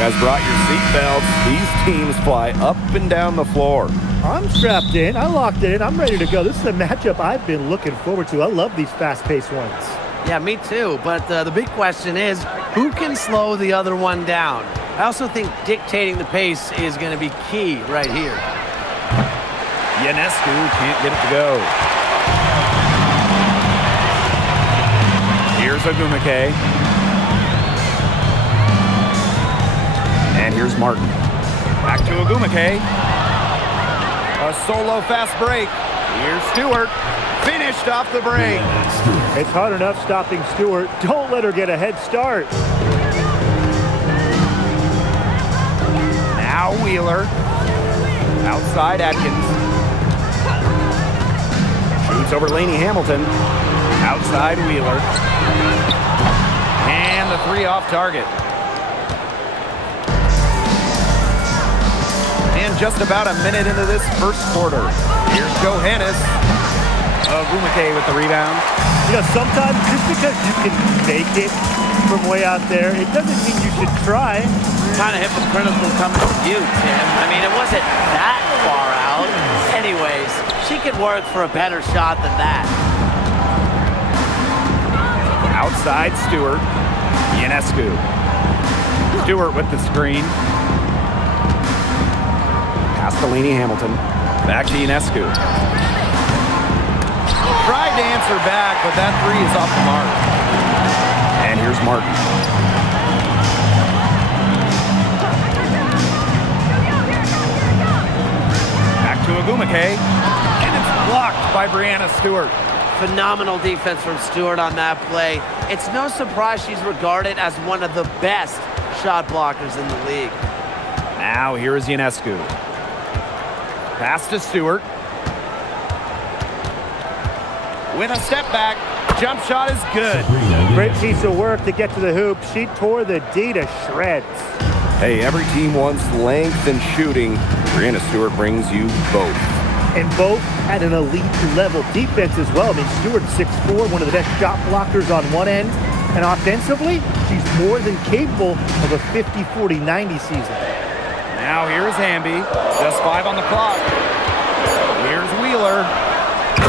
guys brought your seatbelts. These teams fly up and down the floor. I'm strapped in. I locked it in. I'm ready to go. This is a matchup I've been looking forward to. I love these fast-paced ones. Yeah, me too. But the big question is, who can slow the other one down? I also think dictating the pace is going to be key right here. Ionescu can't get it to go. Here's Ogumake. And here's Martin. Back to Ogumake. A solo fast break. Here's Stewart. Finished off the break. It's hard enough stopping Stewart. Don't let her get a head start. Now Wheeler. Outside Atkins. Shoots over Lainey Hamilton. Outside Wheeler. And the three off target. And just about a minute into this first quarter. Here's Johannes. Ogumake with the rebound. You know, sometimes just because you can make it from way out there, it doesn't mean you should try. Kind of hypocritical coming from you, Tim. I mean, it wasn't that far out. Anyways, she could work for a better shot than that. Outside Stewart. Ionescu. Stewart with the screen. Pass to Lainey Hamilton. Back to Ionescu. Tried to answer back, but that three is off the mark. And here's Martin. Back to Ogumake. And it's blocked by Brianna Stewart. Phenomenal defense from Stewart on that play. It's no surprise she's regarded as one of the best shot blockers in the league. Now here is Ionescu. Pass to Stewart. With a step back, jump shot is good. Great piece of work to get to the hoop. She tore the D to shreds. Hey, every team wants length and shooting. Brianna Stewart brings you both. And both at an elite level defense as well. I mean, Stewart's 6'4", one of the best shot blockers on one end. And offensively, she's more than capable of a 50-40-90 season. Now here's Hamby. Just 5 on the clock. Here's Wheeler.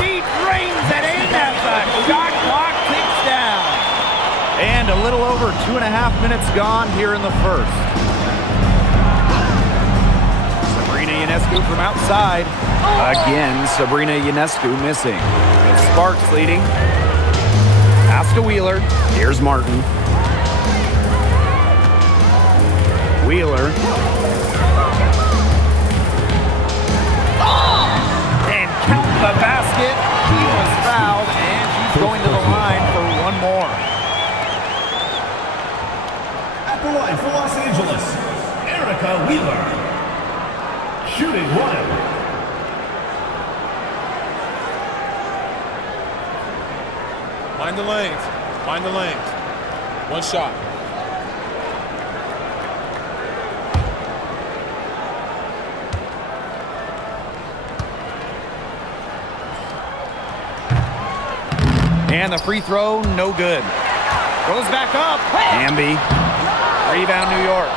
He drains it in as the shot clock ticks down. And a little over 2.5 minutes gone here in the first. Sabrina Ionescu from outside. Again, Sabrina Ionescu missing. With Sparks leading. Pass to Wheeler. Here's Martin. Wheeler. And count the basket. She was fouled, and she's going to the line for one more. At the line for Los Angeles, Erica Wheeler. Shooting one. Mind the lanes. Mind the lanes. One shot. And the free throw, no good. Goes back up. Hamby. Rebound, New York.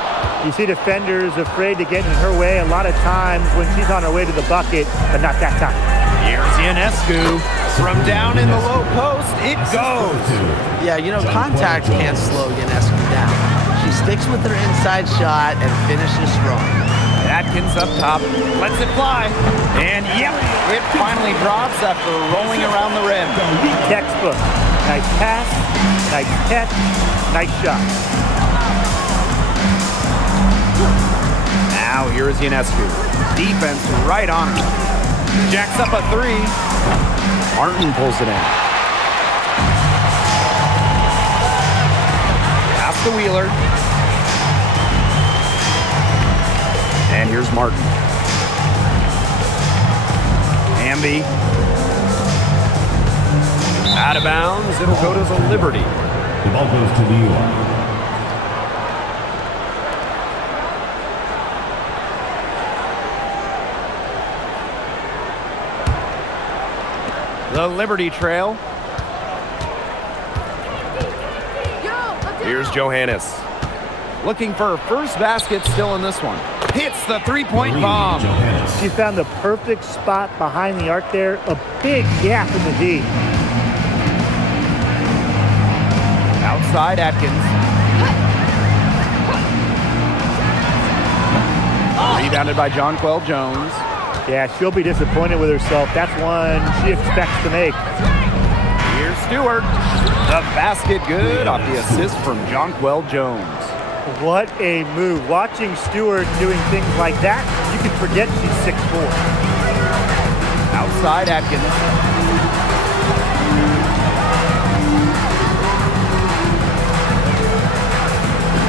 You see defenders afraid to get in her way a lot of times when she's on her way to the bucket, but not that time. Here's Ionescu. From down in the low post, it goes. Yeah, you know, contact can't slow Ionescu down. She sticks with her inside shot and finishes strong. Atkins up top, lets it fly. And yep, it finally drops after rolling around the rim. Textbook. Nice pass, nice catch, nice shot. Now here is Ionescu. Defense right on her. Jacks up a three. Martin pulls it in. Pass to Wheeler. And here's Martin. Hamby. Out of bounds. It'll go to the Liberty. The ball goes to New York. The Liberty trail. Here's Johannes. looking for her first basket still in this one. Hits the three-point bomb. She found the perfect spot behind the arc there. A big gap in the D. Outside Atkins. Rebounded by Jonquel Jones. Yeah, she'll be disappointed with herself. That's one she expects to make. Here's Stewart. The basket good off the assist from Jonquel Jones. What a move. Watching Stewart doing things like that, you can forget she's 6'4". Outside Atkins.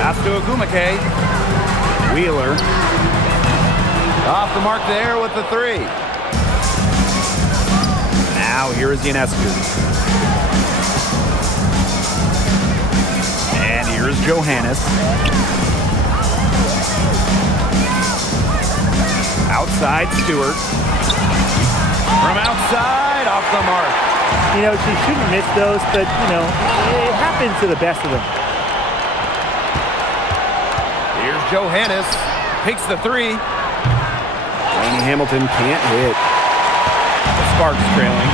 Pass to Ogumake. Wheeler. Off the mark there with the three. Now here is Ionescu. And here's Johannes. Outside Stewart. From outside, off the mark. You know, she shouldn't miss those, but, you know, it happens to the best of them. Here's Johannes. Takes the three. Laney Hamilton can't hit. The Sparks trailing.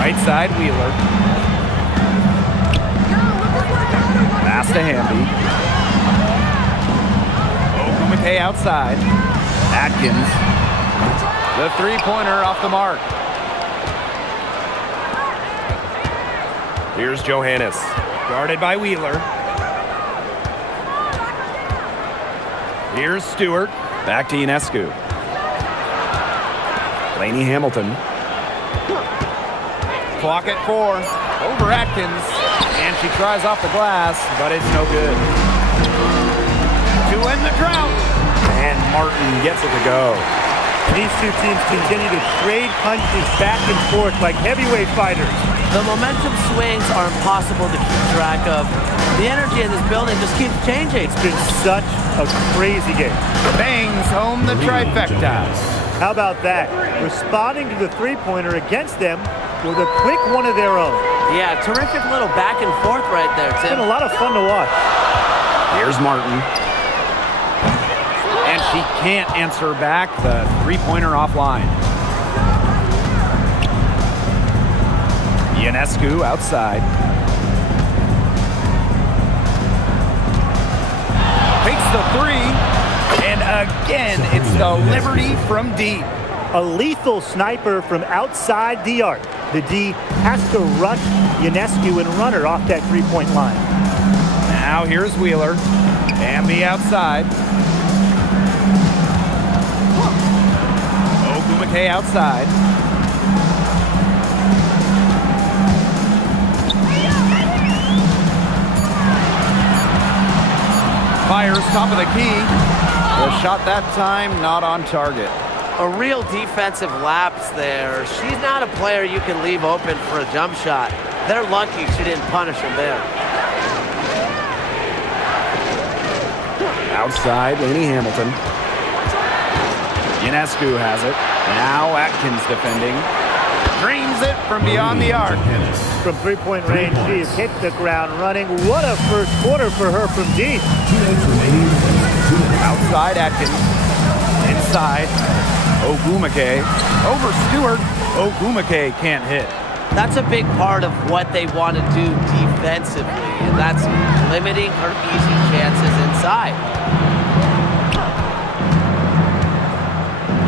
Right side, Wheeler. Pass to Hamby. Ogumake outside. Atkins. The three-pointer off the mark. Here's Johannes. Guarded by Wheeler. Here's Stewart. Back to Ionescu. Laney Hamilton. Clock at 4. Over Atkins. And she tries off the glass, but it's no good. To end the drought. And Martin gets it to go. These two teams continue to trade punches back and forth like heavyweight fighters. The momentum swings are impossible to keep track of. The energy in this building just keeps changing. It's been such a crazy game. Bangs home the trifecta. How about that? Responding to the three-pointer against them with a quick one of their own. Yeah, terrific little back and forth right there, It's Tim. been a lot of fun to watch. Here's Martin. And she can't answer back the three-pointer offline. Ionescu outside. Takes the three. And again, it's the Liberty from deep. A lethal sniper from outside the arc. The D has to rush Ionescu and run her off that three-point line. Now here's Wheeler. Hamby outside. Ogumake outside. Fires top of the key. The shot that time not on target. A real defensive lapse there. She's not a player you can leave open for a jump shot. They're lucky she didn't punish him there. Outside, Laney Hamilton. Ionescu has it. Now Atkins defending. Drains it from beyond the arc. From three-point range, she has hit the ground running. What a first quarter for her from deep. Outside Atkins. Inside. Ogumake. Over Stewart. Ogumake can't hit. That's a big part of what they want to do defensively, and that's limiting her easy chances inside.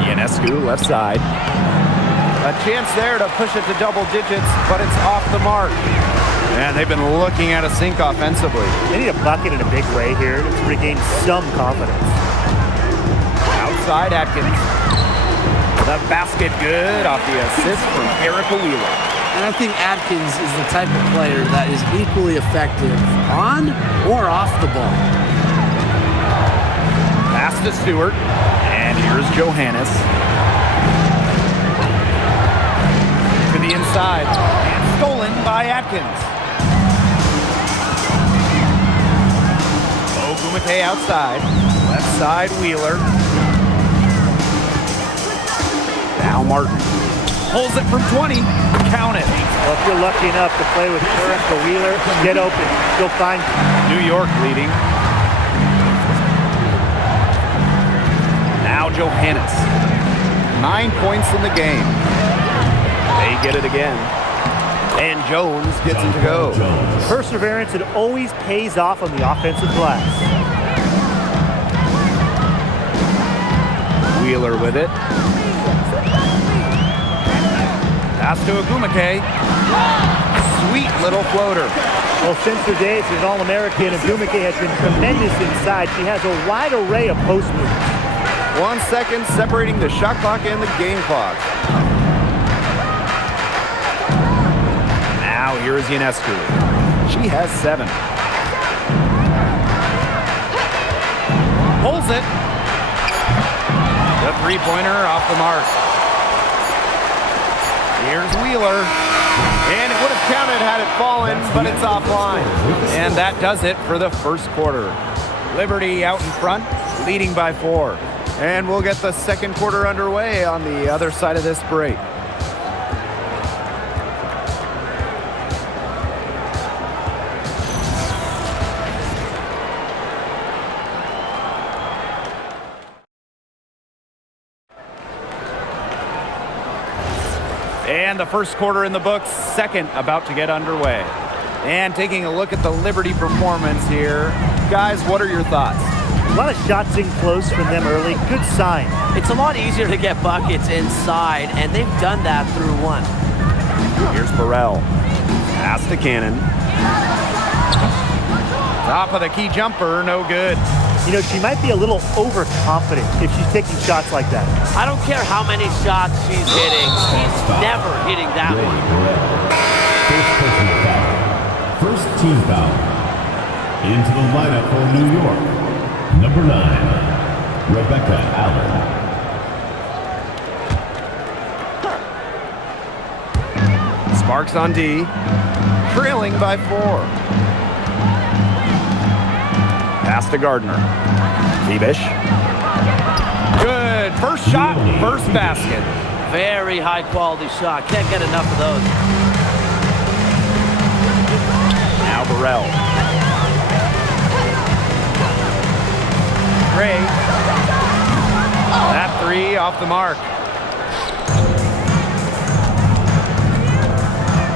Ionescu left side. A chance there to push it to double digits, but it's off the mark. Man, they've been looking at a sink offensively. They need a bucket in a big way here to regain some confidence. Outside Atkins. The basket good off the assist from Erica Wheeler. And I think Atkins is the type of player that is equally effective on or off the ball. Pass to Stewart. And here's Johannes. To the inside. And stolen by Atkins. Ogumake outside. Left side Wheeler. Now Martin. Pulls it from 20. Count it. Well, if you're lucky enough to play with Erica Wheeler, get open. You'll find New York leading. Johannes. 9 points in the game. They get it again. And Jones gets it to go. Perseverance, it always pays off on the offensive glass. Wheeler with it. Pass to Agumake. Sweet little floater. Well, since her days as an All-American, Agumake has been tremendous inside. She has a wide array of post moves. 1 second separating the shot clock and the game clock. Now here is Ionescu. She has 7. Pulls it. The three-pointer off the mark. Here's Wheeler. And it would have counted had it fallen, but it's offline. And that does it for the first quarter. Liberty out in front, leading by 4. And we'll get the second quarter underway on the other side of this break. And the first quarter in the books, second about to get underway. And taking a look at the Liberty performance here. Guys, what are your thoughts? A lot of shots in close from them early. Good sign. It's a lot easier to get buckets inside, and they've done that through 1. Here's Burrell. Pass to Cannon. Top of the key jumper, no good. You know, she might be a little overconfident if she's taking shots like that. I don't care how many shots she's hitting. She's never hitting that one. First personal foul. First team foul. Into the lineup for New York. Number 9, Rebecca Allen. Sparks on D. Trailing by 4. Pass to Gardner. Bebish. Good. First shot, first basket. Very high quality shot. Can't get enough of those. Now Burrell. Gray. That 3 off the mark.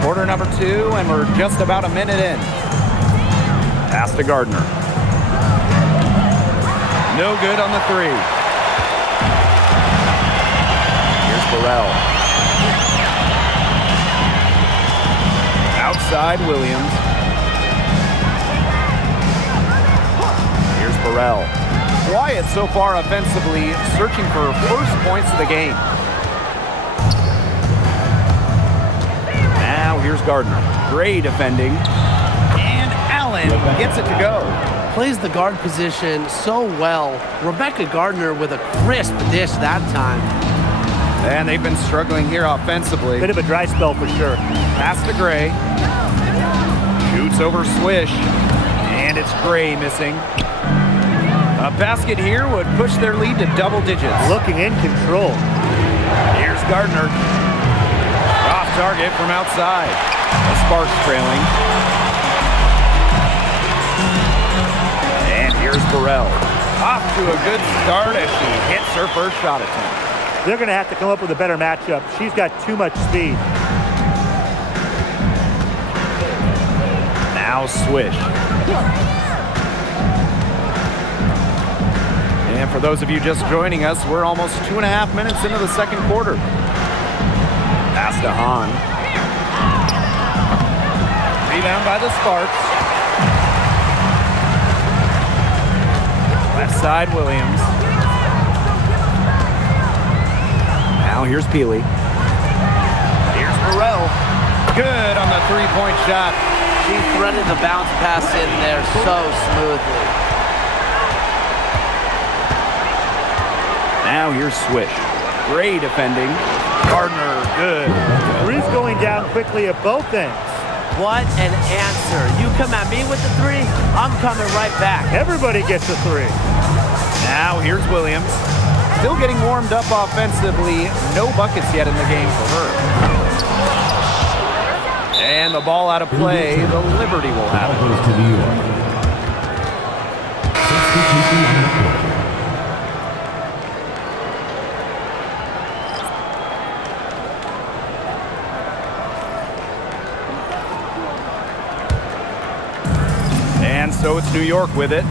Quarter number 2, and we're just about a minute in. Pass to Gardner. No good on the 3. Here's Burrell. Outside Williams. Here's Burrell. Quiet so far offensively, searching for first points of the game. Now here's Gardner. Gray defending. And Allen gets it to go. Plays the guard position so well. Rebecca Gardner with a crisp dish that time. And they've been struggling here offensively. Bit of a dry spell for sure. Pass to Gray. Shoots over Swish. And it's Gray missing. A basket here would push their lead to double digits. Looking in control. Here's Gardner. Off target from outside. The Sparks trailing. And here's Burrell. Off to a good start as she hits her first shot attempt. They're going to have to come up with a better matchup. She's got too much speed. Now Swish. And for those of you just joining us, we're almost 2.5 minutes into the second quarter. Pass to Hahn. Rebound by the Sparks. Left side, Williams. Now here's Peely. Here's Burrell. Good on the three-point shot. She threaded the bounce pass in there so smoothly. Now here's Swish. Gray defending. Gardner, good. Three's going down quickly at both ends. What an answer. You come at me with the 3, I'm coming right back. Everybody gets a 3. Now here's Williams. Still getting warmed up offensively. No buckets yet in the game for her. And the ball out of play. The Liberty will have it. Goes to New York. Substitution on the court. it's New York with it.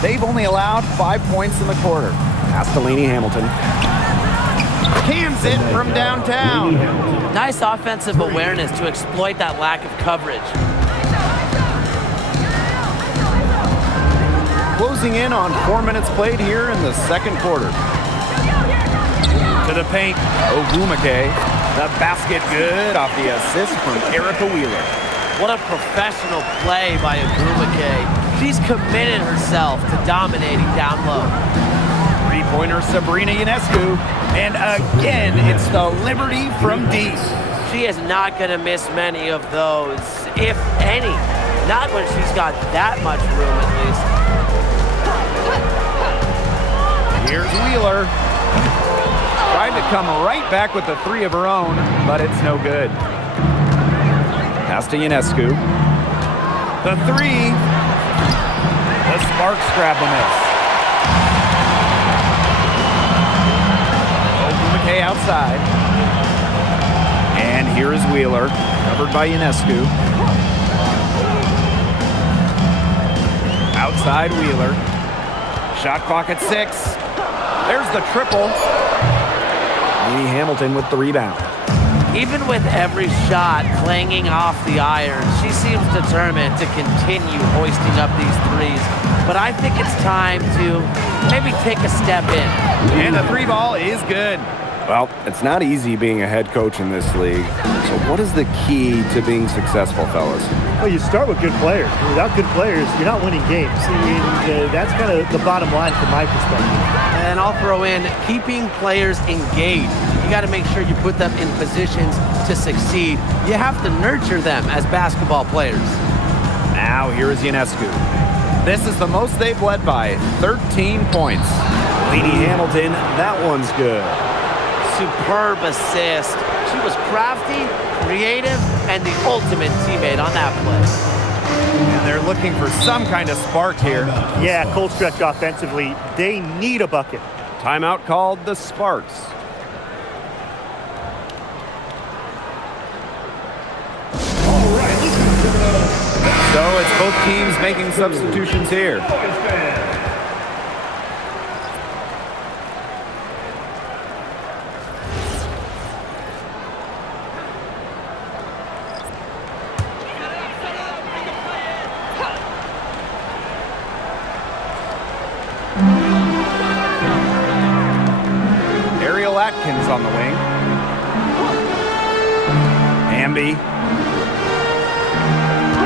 They've only allowed 5 points in the quarter. Pass to Lainey Hamilton. Cans it from downtown. Nice offensive awareness to exploit that lack of coverage. Closing in on 4 minutes played here in the second quarter. To the paint, Ogumake. The basket good off the assist from Erica Wheeler. What a professional play by Ogumake. She's committed herself to dominating down low. Three-pointer Sabrina Ionescu. And again, it's the Liberty from deep. She is not going to miss many of those, if any. Not when she's got that much room, at least. Here's Wheeler. Tried to come right back with the three of her own, but it's no good. Pass to Ionescu. The three. The Sparks grab the miss. Ogumake outside. And here is Wheeler, covered by Ionescu. Outside Wheeler. Shot clock at 6. There's the triple. Lainey Hamilton with the rebound. Even with every shot clanging off the iron, she seems determined to continue hoisting up these threes. But I think it's time to maybe take a step in. And the three ball is good. Well, it's not easy being a head coach in this league. So what is the key to being successful, fellas? Well, you start with good players. Without good players, you're not winning games. And, that's kind of the bottom line from my perspective. And I'll throw in keeping players engaged. You got to make sure you put them in positions to succeed. You have to nurture them as basketball players. Now here is Ionescu. This is the most they've led by, 13 points. Lainey Hamilton, that one's good. Superb assist. She was crafty, creative, and the ultimate teammate on that play. And they're looking for some kind of spark here. Yeah, cold stretch offensively. They need a bucket. Timeout called the Sparks. So it's both teams making substitutions here. Atkins on the wing.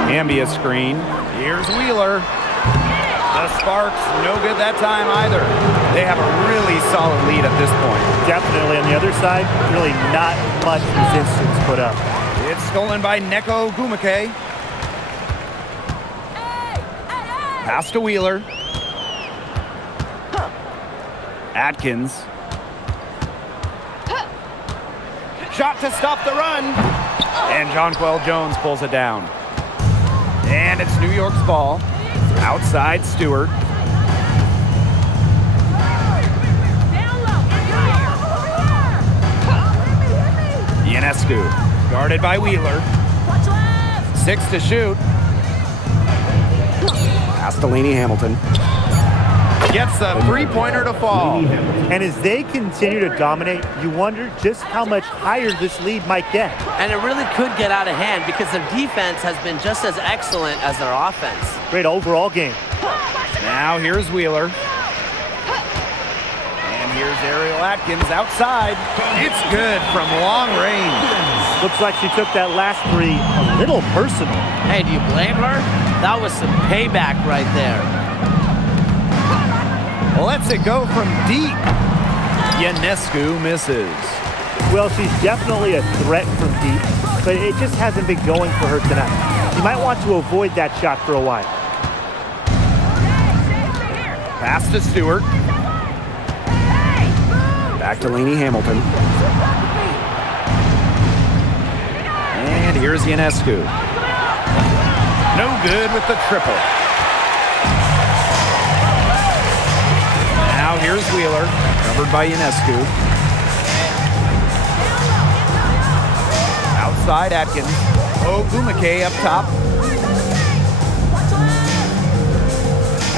Ambi a screen. Here's Wheeler. The Sparks, no good that time either. They have a really solid lead at this point. Definitely. On the other side, really not much resistance put up. It's stolen by Neko Ogumake. Pass to Wheeler. Atkins. Shot to stop the run. And Jonquel Jones pulls it down. And it's New York's ball. Outside Stewart. Ionescu, guarded by Wheeler. 6 to shoot. Pass to Lainey Hamilton. Gets a three-pointer to fall. And as they continue to dominate, you wonder just how much higher this lead might get. And it really could get out of hand because their defense has been just as excellent as their offense. Great overall game. Now here's Wheeler. And here's Ariel Atkins outside. It's good from long range. Looks like she took that last three a little personal. Hey, do you blame her? That was some payback right there. Lets it go from deep. Ionescu misses. Well, she's definitely a threat from deep, but it just hasn't been going for her tonight. You might want to avoid that shot for a while. Pass to Stewart. Back to Lainey Hamilton. And here's Ionescu. No good with the triple. Now here's Wheeler, covered by Ionescu. Outside Atkins. Ogumake up top.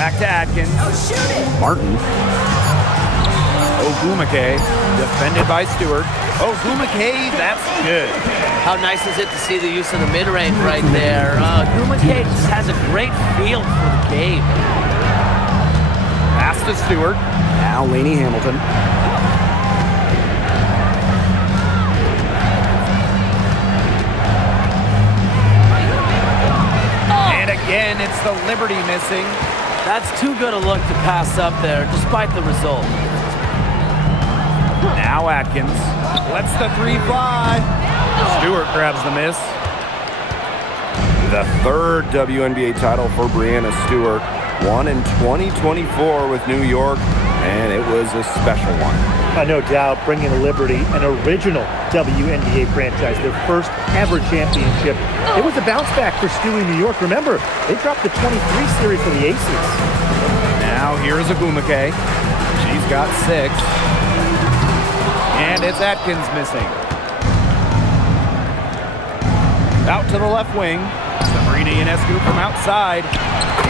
Back to Atkins. Martin. Ogumake, defended by Stewart. Ogumake, that's good. How nice is it to see the use of the mid-range right there? Ogumake just has a great feel for the game. Pass to Stewart. Now Laney Hamilton. And again, it's the Liberty missing. That's too good a look to pass up there, despite the result. Now Atkins lets the three fly. Stewart grabs the miss. The third WNBA title for Breanna Stewart. Won in 2024 with New York, and it was a special one. No doubt, bringing Liberty an original WNBA franchise, their first ever championship. It was a bounce back for Stewie New York. Remember, they dropped the 23 series for the Aces. Now here's Ogumake. She's got 6. And it's Atkins missing. Out to the left wing. Sabrina Ionescu from outside.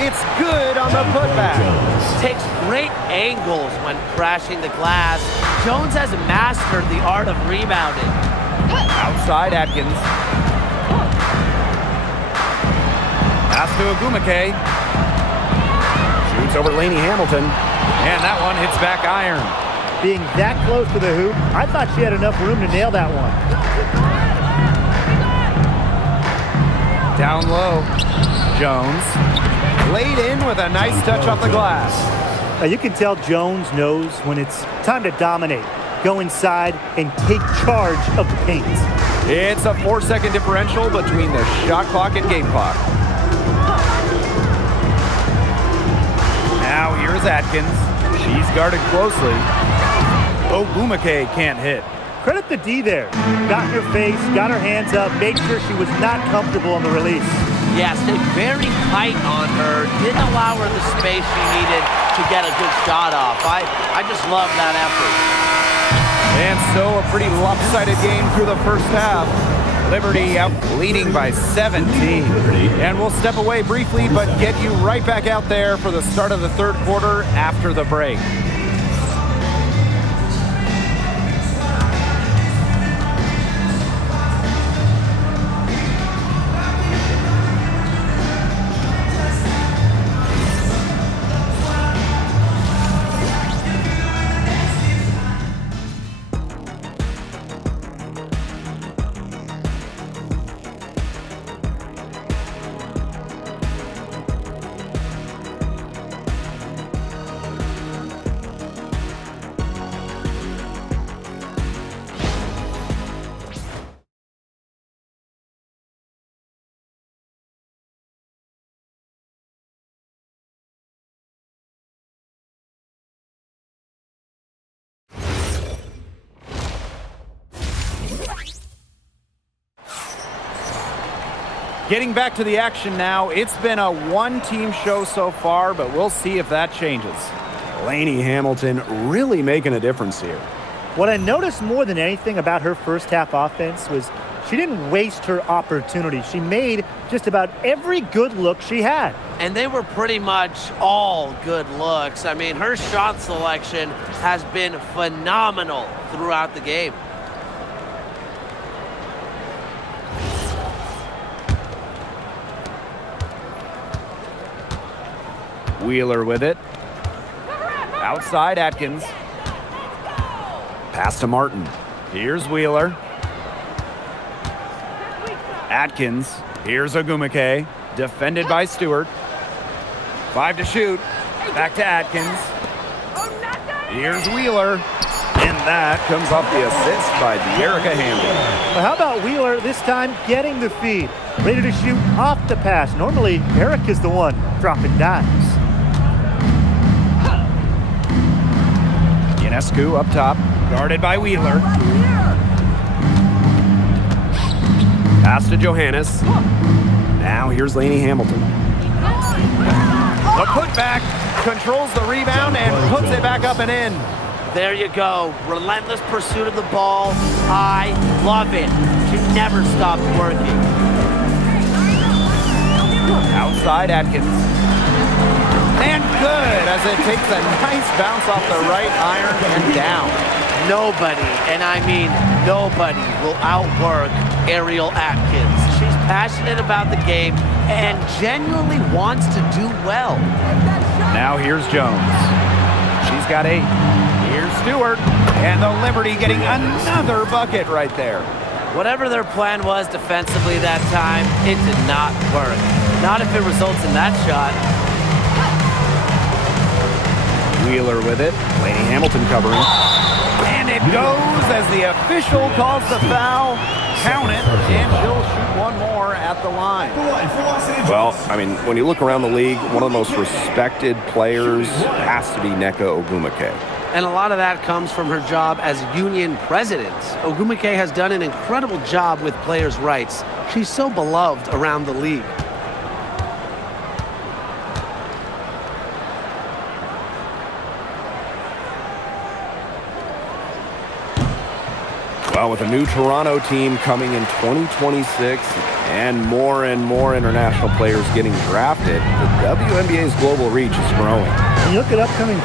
It's good on the putback. Takes great angles when crashing the glass. Jones has mastered the art of rebounding. Outside Atkins. Pass to Ogumake. Shoots over Laney Hamilton. And that one hits back iron. Being that close to the hoop, I thought she had enough room to nail that one. Down low. Jones. Laid in with a nice touch off the glass. You can tell Jones knows when it's time to dominate. Go inside and take charge of the paint. It's a 4-second differential between the shot clock and game clock. Now here's Atkins. She's guarded closely. Ogumake can't hit. Credit the D there. Got in her face, got her hands up, made sure she was not comfortable on the release. Yeah, stayed very tight on her. Didn't allow her the space she needed to get a good shot off. I just love that effort. And so a pretty lopsided game through the first half. Liberty out leading by 17. And we'll step away briefly, but get you right back out there for the start of the third quarter after the break. Getting back to the action now, it's been a one-team show so far, but we'll see if that changes. Laney Hamilton really making a difference here. What I noticed more than anything about her first half offense was she didn't waste her opportunity. She made just about every good look she had. And they were pretty much all good looks. I mean, her shot selection has been phenomenal throughout the game. Wheeler with it. Outside Atkins. Pass to Martin. Here's Wheeler. Atkins. Here's Ogumake. Defended by Stewart. 5 to shoot. Back to Atkins. Here's Wheeler. And that comes off the assist by De'Erica Hamby. Well, how about Wheeler this time getting the feed? Ready to shoot off the pass. Normally, Eric is the one dropping dimes. Ionescu up top. Guarded by Wheeler. Pass to Johannes. Now here's Laney Hamilton. The putback controls the rebound and puts it back up and in. There you go. Relentless pursuit of the ball. I love it. She never stopped working. Outside Atkins. And good, as it takes a nice bounce off the right iron and down. Nobody, and I mean nobody, will outwork Ariel Atkins. She's passionate about the game and genuinely wants to do well. Now here's Jones. She's got 8. Here's Stewart. And the Liberty getting another bucket right there. Whatever their plan was defensively that time, it did not work. Not if it results in that shot. Wheeler with it. Laney Hamilton covering. And it goes as the official calls the foul. Count it, and she'll shoot one more at the line. Well, I mean, when you look around the league, one of the most respected players has to be Nneka Ogwumike. And a lot of that comes from her job as union president. Ogwumike has done an incredible job with players' rights. She's so beloved around the league. Well, with a new Toronto team coming in 2026 and more international players getting drafted, the WNBA's global reach is growing. When you look at upcoming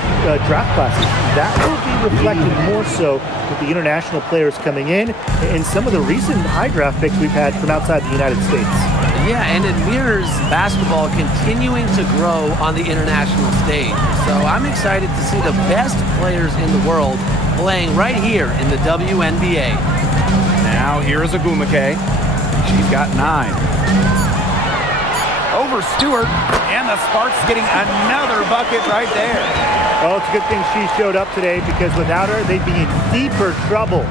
draft classes, that will be reflected more so with the international players coming in and some of the recent high draft picks we've had from outside the United States. Yeah, and it mirrors basketball continuing to grow on the international stage. So I'm excited to see the best players in the world playing right here in the WNBA. Now here's Ogwumike. She's got 9. Over Stewart, and the Sparks getting another bucket right there. Well, it's a good thing she showed up today because without her, they'd be in deeper trouble.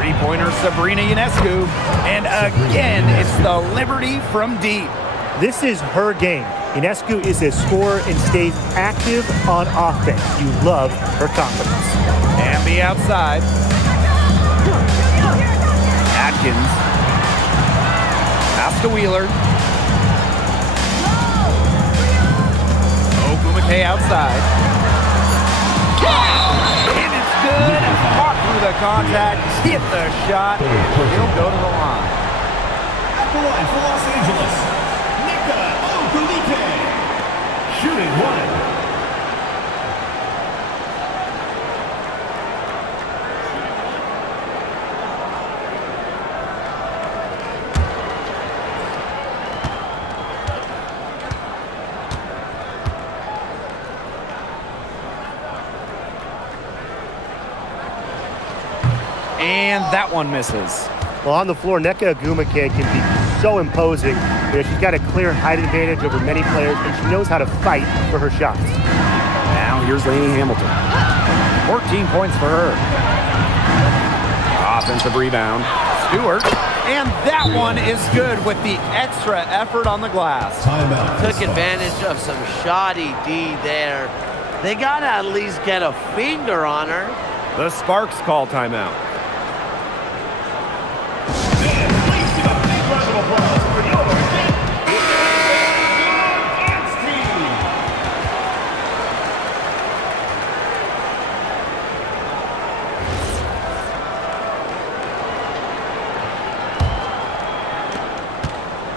Three-pointer Sabrina Ionescu, and again, it's the Liberty from deep. This is her game. Ionescu is a scorer and stays active on offense. You love her confidence. Amby outside. Atkins. Pass to Wheeler. Ogwumike outside. And it's good. Fought through the contact. Hit the shot. He'll go to the line. At the line for Los Angeles, Nneka Ogwumike, shooting 1. And that one misses. Well, on the floor, Nneka Ogwumike can be so imposing. You know, she's got a clear height advantage over many players, and she knows how to fight for her shots. Now here's Laney Hamilton. 14 points for her. Offensive rebound. Stewart. And that one is good with the extra effort on the glass. Timeout. Took advantage of some shoddy D there. They got to at least get a finger on her. The Sparks call timeout.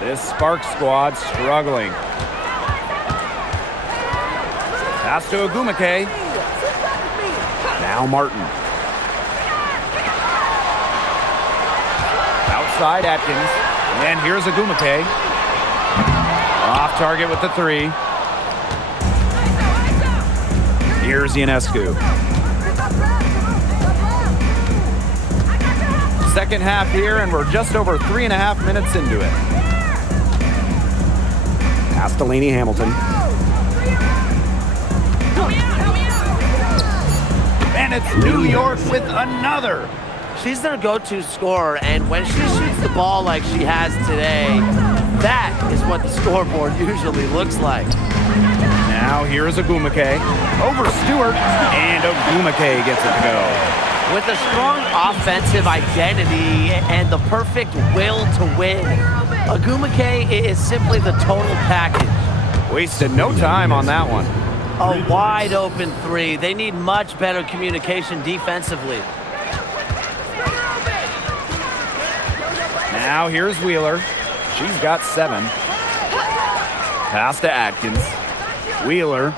This Sparks squad struggling. Pass to Ogwumike. Now Martin. Outside Atkins. And here's Ogwumike. Off target with the 3. Here's Ionescu. Second half here, and we're just over 3.5 minutes into it. Pass to Laney Hamilton. And it's New York with another. She's their go-to scorer, and when she shoots the ball like she has today, that is what the scoreboard usually looks like. Now here's Ogwumike. Over Stewart, and Ogwumike gets it to go. With a strong offensive identity and the perfect will to win, Ogwumike is simply the total package. Wasted no time on that one. A wide open 3. They need much better communication defensively. Now here's Wheeler. She's got 7. Pass to Atkins. Wheeler.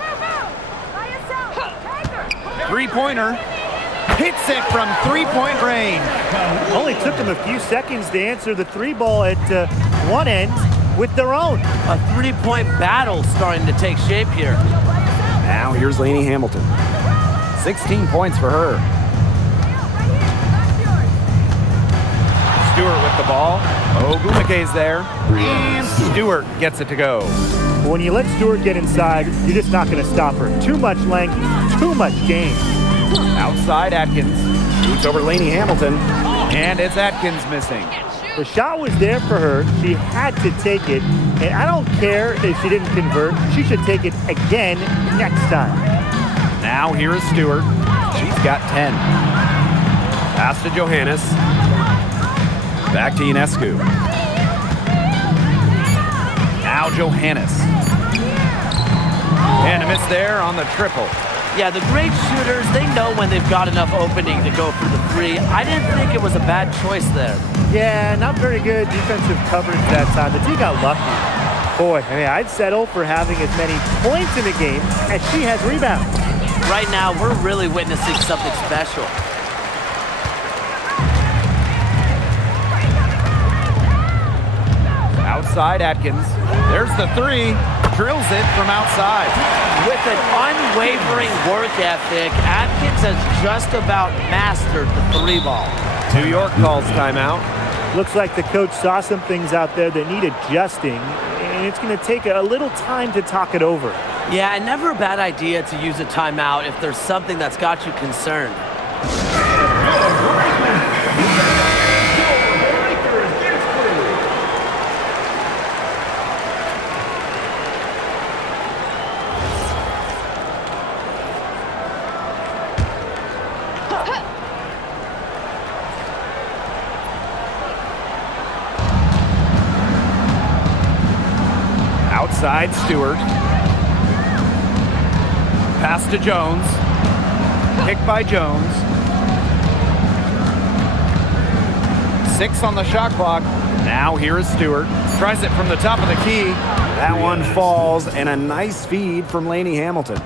Three-pointer. Hits it from three-point range. Only took them a few seconds to answer the three ball at one end with their own. A three-point battle starting to take shape here. Now here's Lainey Hamilton. 16 points for her. Stewart with the ball. Ogunmake's there. And Stewart gets it to go. When you let Stewart get inside, you're just not going to stop her. Too much length, too much game. Outside Atkins. Shoots over Lainey Hamilton. And it's Atkins missing. The shot was there for her. She had to take it. And I don't care if she didn't convert. She should take it again next time. Now here is Stewart. She's got 10. Pass to Johannes. Back to Ionescu. Now Johannes. And a miss there on the triple. Yeah, the great shooters, they know when they've got enough opening to go for the three. I didn't think it was a bad choice there. Yeah, not very good defensive coverage that time. The team got lucky. Boy, I mean, I'd settle for having as many points in the game as she has rebounds. Right now, we're really witnessing something special. Outside Atkins. There's the three. Drills it from outside. With an unwavering work ethic, Atkins has just about mastered the three ball. New York calls timeout. Looks like the coach saw some things out there that need adjusting, and it's going to take a little time to talk it over. Yeah, and never a bad idea to use a timeout if there's something that's got you concerned. Outside Stewart. Pass to Jones. Pick by Jones. 6 on the shot clock. Now here is Stewart. Tries it from the top of the key. That one falls, and a nice feed from Lainey Hamilton.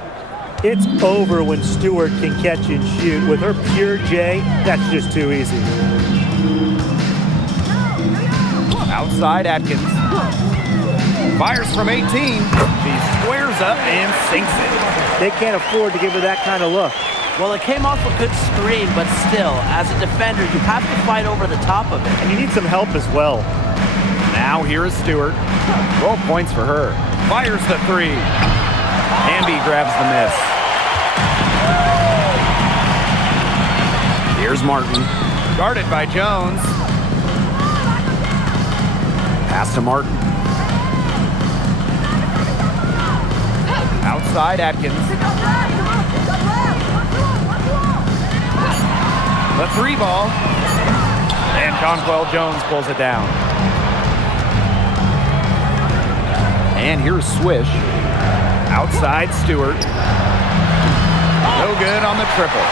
It's over when Stewart can catch and shoot. With her pure J, that's just too easy. Outside Atkins. Fires from 18. She squares up and sinks it. They can't afford to give her that kind of look. Well, it came off a good screen, but still, as a defender, you have to fight over the top of it. And you need some help as well. Now here is Stewart. 12 points for her. Fires the three. Hamby grabs the miss. Here's Martin. Guarded by Jones. Pass to Martin. Outside Atkins. The three ball. And Jonquel Jones pulls it down. And here's Swish. Outside Stewart. No good on the triple.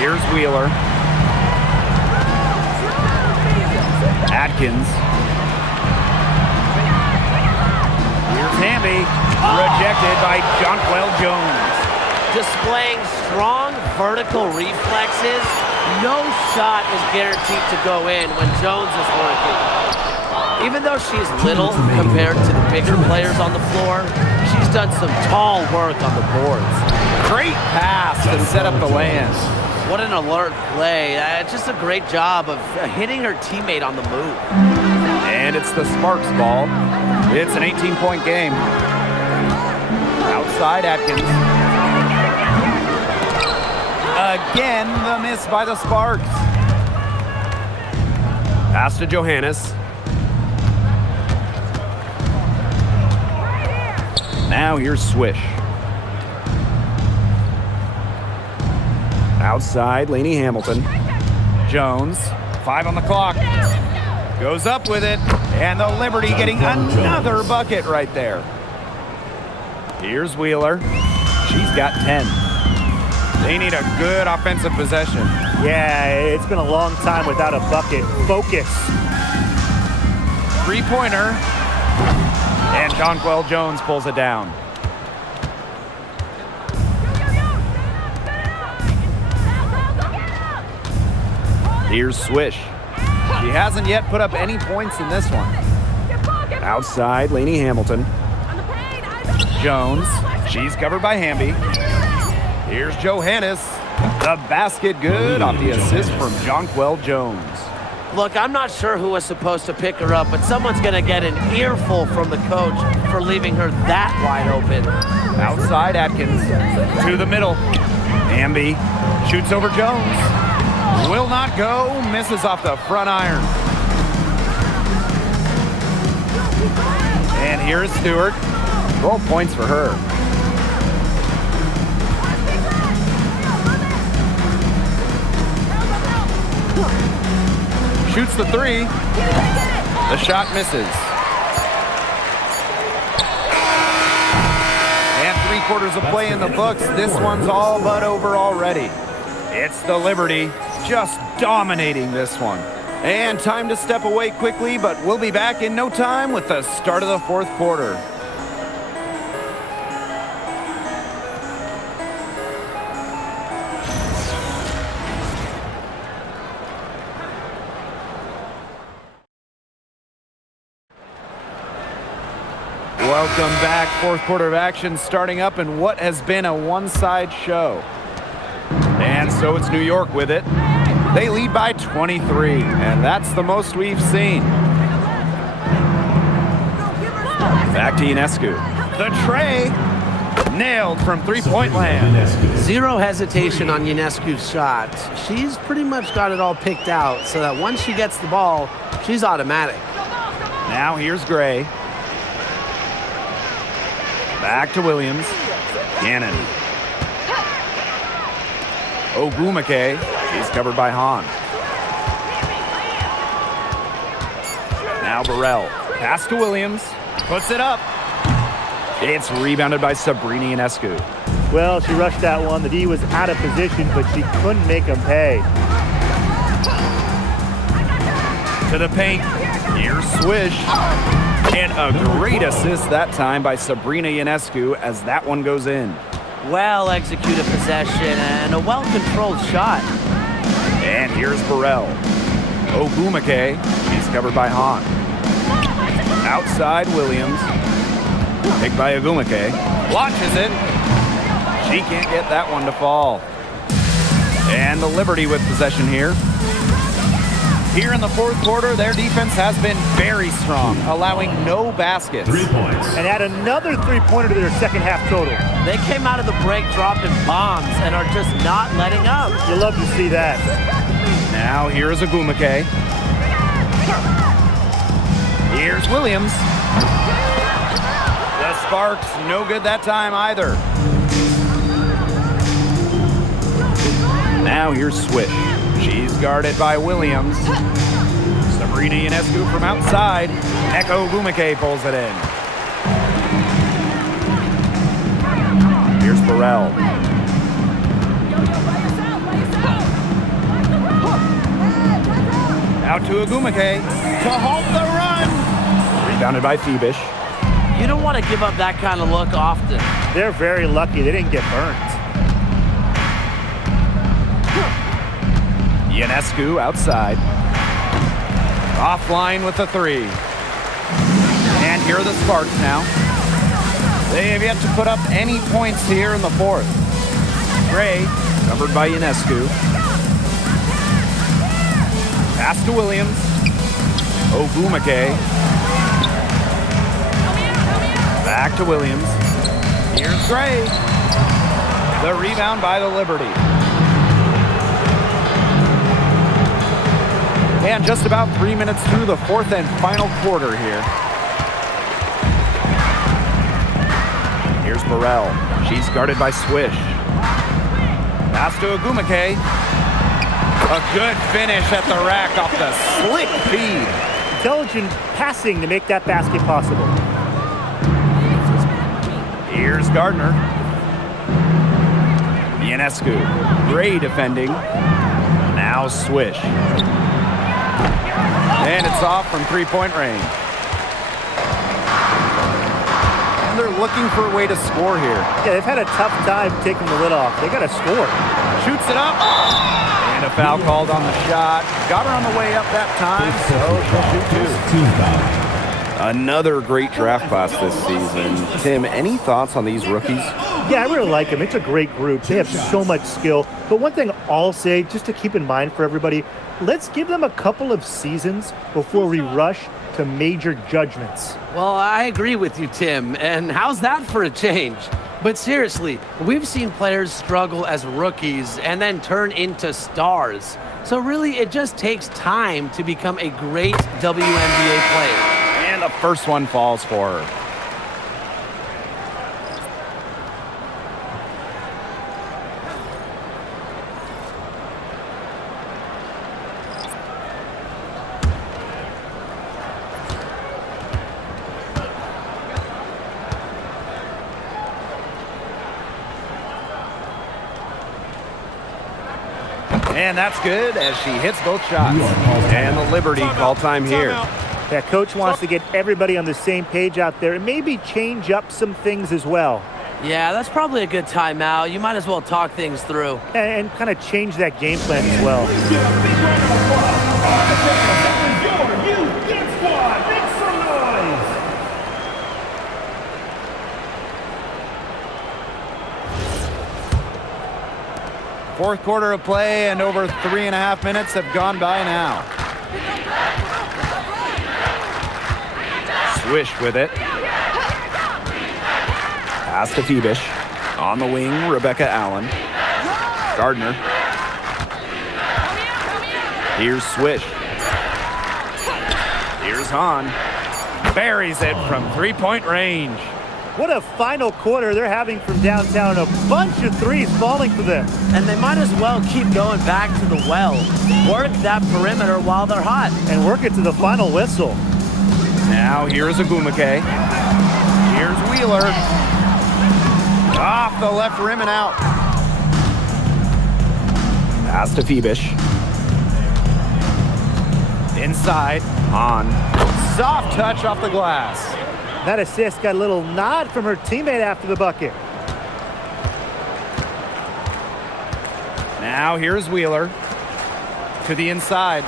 Here's Wheeler. Atkins. Here's Hamby. Rejected by Jonquel Jones. Displaying strong vertical reflexes, no shot is guaranteed to go in when Jones is working. Even though she's little compared to the bigger players on the floor, she's done some tall work on the boards. Great pass to set up the land. What an alert play. Just a great job of hitting her teammate on the move. And it's the Sparks ball. It's an 18-point game. Outside Atkins. Again, the miss by the Sparks. Pass to Johannes. Now here's Swish. Outside, Lainey Hamilton. Jones, 5 on the clock. Goes up with it, and the Liberty getting another bucket right there. Here's Wheeler. She's got 10. They need a good offensive possession. Yeah, it's been a long time without a bucket. Focus. three-pointer. And Jonquel Jones pulls it down. Here's Swish. She hasn't yet put up any points in this one. Outside, Lainey Hamilton. Jones. She's covered by Hamby. Here's Johannes. The basket good off the assist from Jonquel Jones. Look, I'm not sure who was supposed to pick her up, but someone's going to get an earful from the coach for leaving her that wide open. Outside, Atkins. To the middle. Hamby shoots over Jones. Will not go. Misses off the front iron. And here's Stewart. 12 points for her. Shoots the three. The shot misses. And 3/4 of play in the books. This one's all but over already. It's the Liberty just dominating this one. And time to step away quickly, but we'll be back in no time with the start of the 4th quarter. Welcome back. 4th quarter of action starting up in what has been a one-side show. And so it's New York with it. They lead by 23, and that's the most we've seen. Back to Ionescu. The tray nailed from three-point land. Zero hesitation on Ionescu's shot. She's pretty much got it all picked out so that once she gets the ball, she's automatic. Now here's Gray. Back to Williams. Cannon. Ogwumike. She's covered by Hahn. Now Burrell. Pass to Williams. Puts it up. It's rebounded by Sabrina Ionescu. Well, she rushed that one. The D was out of position, but she couldn't make them pay. To the paint. Here's Swish. And a great assist that time by Sabrina Ionescu as that one goes in. Well-executed possession and a well-controlled shot. And here's Burrell. Ogwumike. She's covered by Hahn. Outside, Williams. Picked by Ogwumike. Launches it. She can't get that one to fall. And the Liberty with possession here. Here in the 4th quarter, their defense has been very strong, allowing no baskets. 3 points. And add another three-pointer to their second half total. They came out of the break dropping bombs and are just not letting up. You love to see that. Now here's Ogwumike. Here's Williams. The sparks, no good that time either. Now here's Swish. She's guarded by Williams. Sabrina Ionescu from outside. Eko Ogwumike pulls it in. Here's Burrell. Out to Ogwumike to halt the run. Rebounded by Phoebish. You don't want to give up that kind of look often. They're very lucky they didn't get burnt. Ionescu outside. Offline with the three. And here are the Sparks now. They have yet to put up any points here in the 4th. Gray, covered by Ionescu. Pass to Williams. Ogwumike. Back to Williams. Here's Gray. The rebound by the Liberty. And just about 3 minutes through the 4th and final quarter here. Here's Burrell. She's guarded by Swish. Pass to Ogwumike. A good finish at the rack off the slick feed. Intelligent passing to make that basket possible. Here's Gardner. Ionescu. Gray defending. Now Swish. And it's off from three-point range. looking for a way to score here. Yeah, they've had a tough time taking the lid off. They got to score. Shoots it up. And a foul called on the shot. Got her on the way up that time, so she'll shoot 2. Team foul. Another great draft class this season. Tim, any thoughts on these rookies? Yeah, I really like them. It's a great group. They have so much skill. But one thing I'll say, just to keep in mind for everybody, let's give them a couple of seasons before we rush to major judgments. Well, I agree with you, Tim. And how's that for a change? But seriously, we've seen players struggle as rookies and then turn into stars. So really, it just takes time to become a great WNBA player. And the first one falls for her. And that's good as she hits both shots. And the Liberty call time here. Yeah, coach wants to get everybody on the same page out there and maybe change up some things as well. Yeah, that's probably a good timeout. You might as well talk things through. And kind of change that game plan as well. Fourth quarter of play, and over 3.5 minutes have gone by now. Swish with it. Pass to Phoebish. On the wing, Rebecca Allen. Gardner. Here's Swish. Here's Hahn. Buries it from three-point range. What a final quarter they're having from downtown. A bunch of threes falling for them. And they might as well keep going back to the well. Work that perimeter while they're hot. And work it to the final whistle. Now here's Agumake. Here's Wheeler. Off the left rim and out. Pass to Phoebish. Inside. On. Soft touch off the glass. That assist got a little nod from her teammate after the bucket. Now here's Wheeler. To the inside.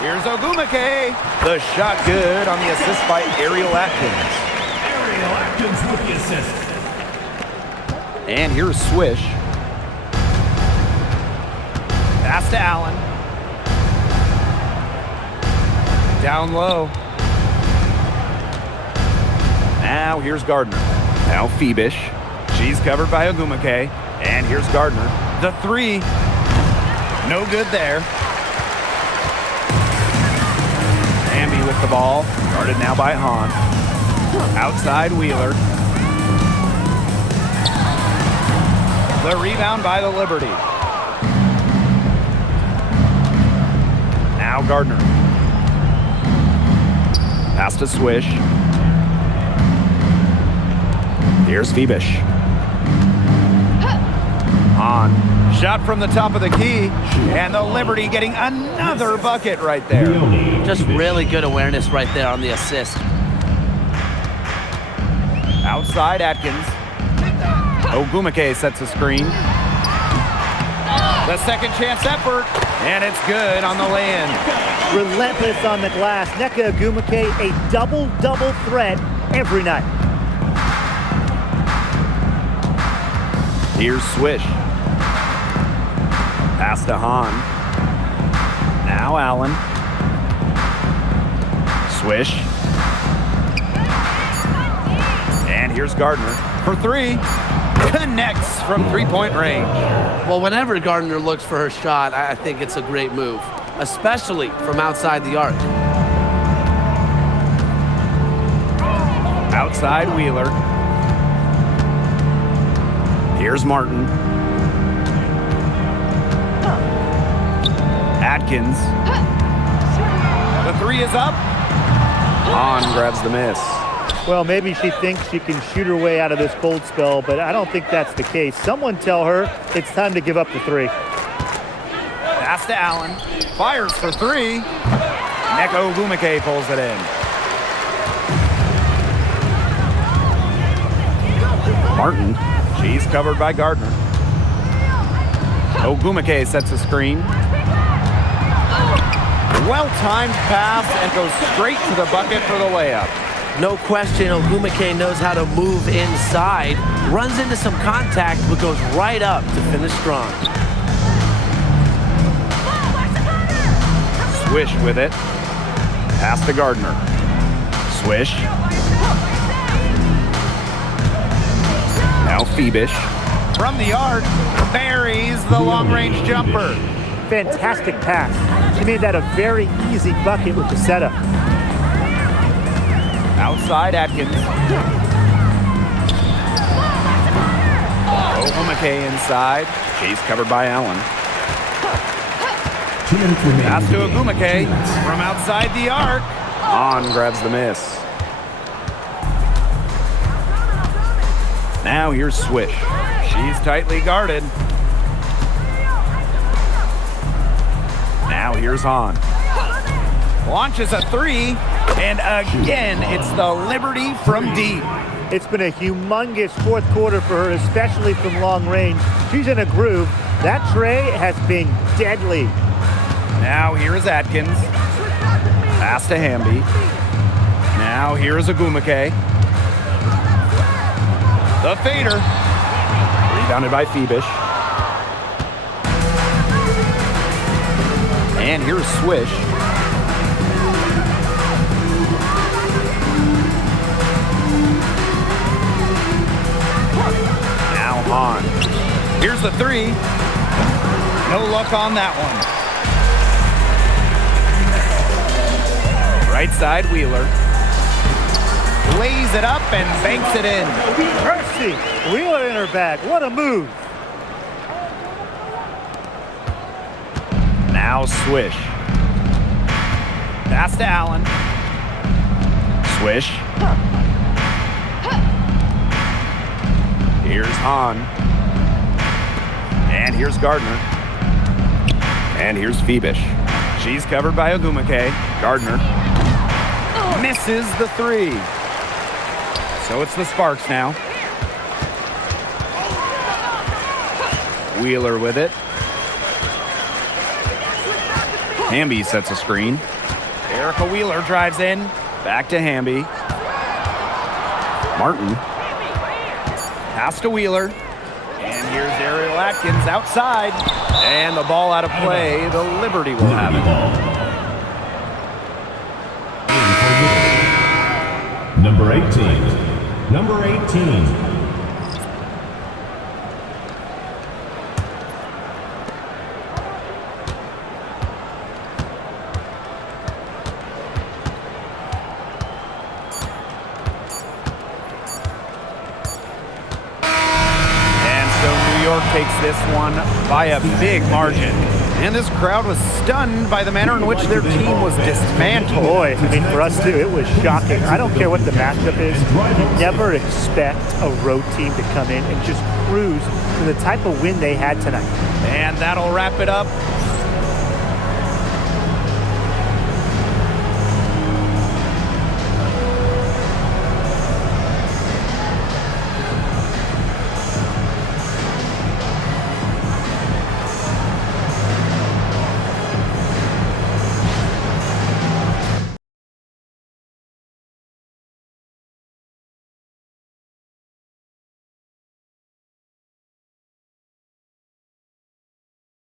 Here's Ogumake. The shot good on the assist by Ariel Atkins. Ariel Atkins with the assist. And here's Swish. Pass to Allen. Down low. Now here's Gardner. Now Phoebish. She's covered by Ogumake. And here's Gardner. The three. No good there. Amby with the ball. Guarded now by Hahn. Outside Wheeler. The rebound by the Liberty. Now Gardner. Pass to Swish. Here's Phoebish. On. Shot from the top of the key. And the Liberty getting another bucket right there. Just really good awareness right there on the assist. Outside Atkins. Ogumake sets a screen. The second chance effort. And it's good on the lay-in. Relentless on the glass. Nneka Ogumake, a double-double threat every night. Here's Swish. Pass to Hahn. Now Allen. Swish. And here's Gardner for three. Connects from three-point range. Well, whenever Gardner looks for her shot, I think it's a great move, especially from outside the arc. Outside Wheeler. Here's Martin. Atkins. The three is up. On grabs the miss. Well, maybe she thinks she can shoot her way out of this cold spell, but I don't think that's the case. Someone tell her it's time to give up the three. Pass to Allen. Fires for three. Nneka Ogumake pulls it in. Martin. She's covered by Gardner. Ogumake sets a screen. Well-timed pass and goes straight to the bucket for the layup. No question, Ogumake knows how to move inside, runs into some contact, but goes right up to finish strong. Swish with it. Pass to Gardner. Swish. Now Phoebish. From the arc, buries the long-range jumper. Fantastic pass. She made that a very easy bucket with the setup. Outside Atkins. Ogumake inside. She's covered by Allen. 2 minutes remaining. Pass to in the game. Ogumake 2 minutes. from outside the arc. On grabs the miss. Now here's Swish. She's tightly guarded. Now here's Hahn. Launches a three, and again, it's the Liberty from deep. It's been a humongous fourth quarter for her, especially from long range. She's in a groove. That tray has been deadly. Now here's Atkins. Pass to Hamby. Now here's Ogumake. The fader. Rebounded by Phoebish. And here's Swish. Now Hahn. Here's the three. No luck on that one. Right side, Wheeler. Lays it up and banks it in. Mercy. Wheeler in her bag. What a move. Now Swish. Pass to Allen. Swish. Here's Hahn. And here's Gardner. And here's Phoebish. She's covered by Ogumake. Gardner. Misses the three. So it's the Sparks now. Wheeler with it. Hamby sets a screen. Erica Wheeler drives in. Back to Hamby. Martin. Pass to Wheeler. And here's Ariel Atkins outside. And the ball out of play. The Liberty will have it. Number 18. Number 18. Takes this one by a big margin. And this crowd was stunned by the manner in which their team was dismantled. Boy, I mean, for us too, it was shocking. I don't care what the matchup is. You never expect a road team to come in and just cruise to the type of win they had tonight. And that'll wrap it up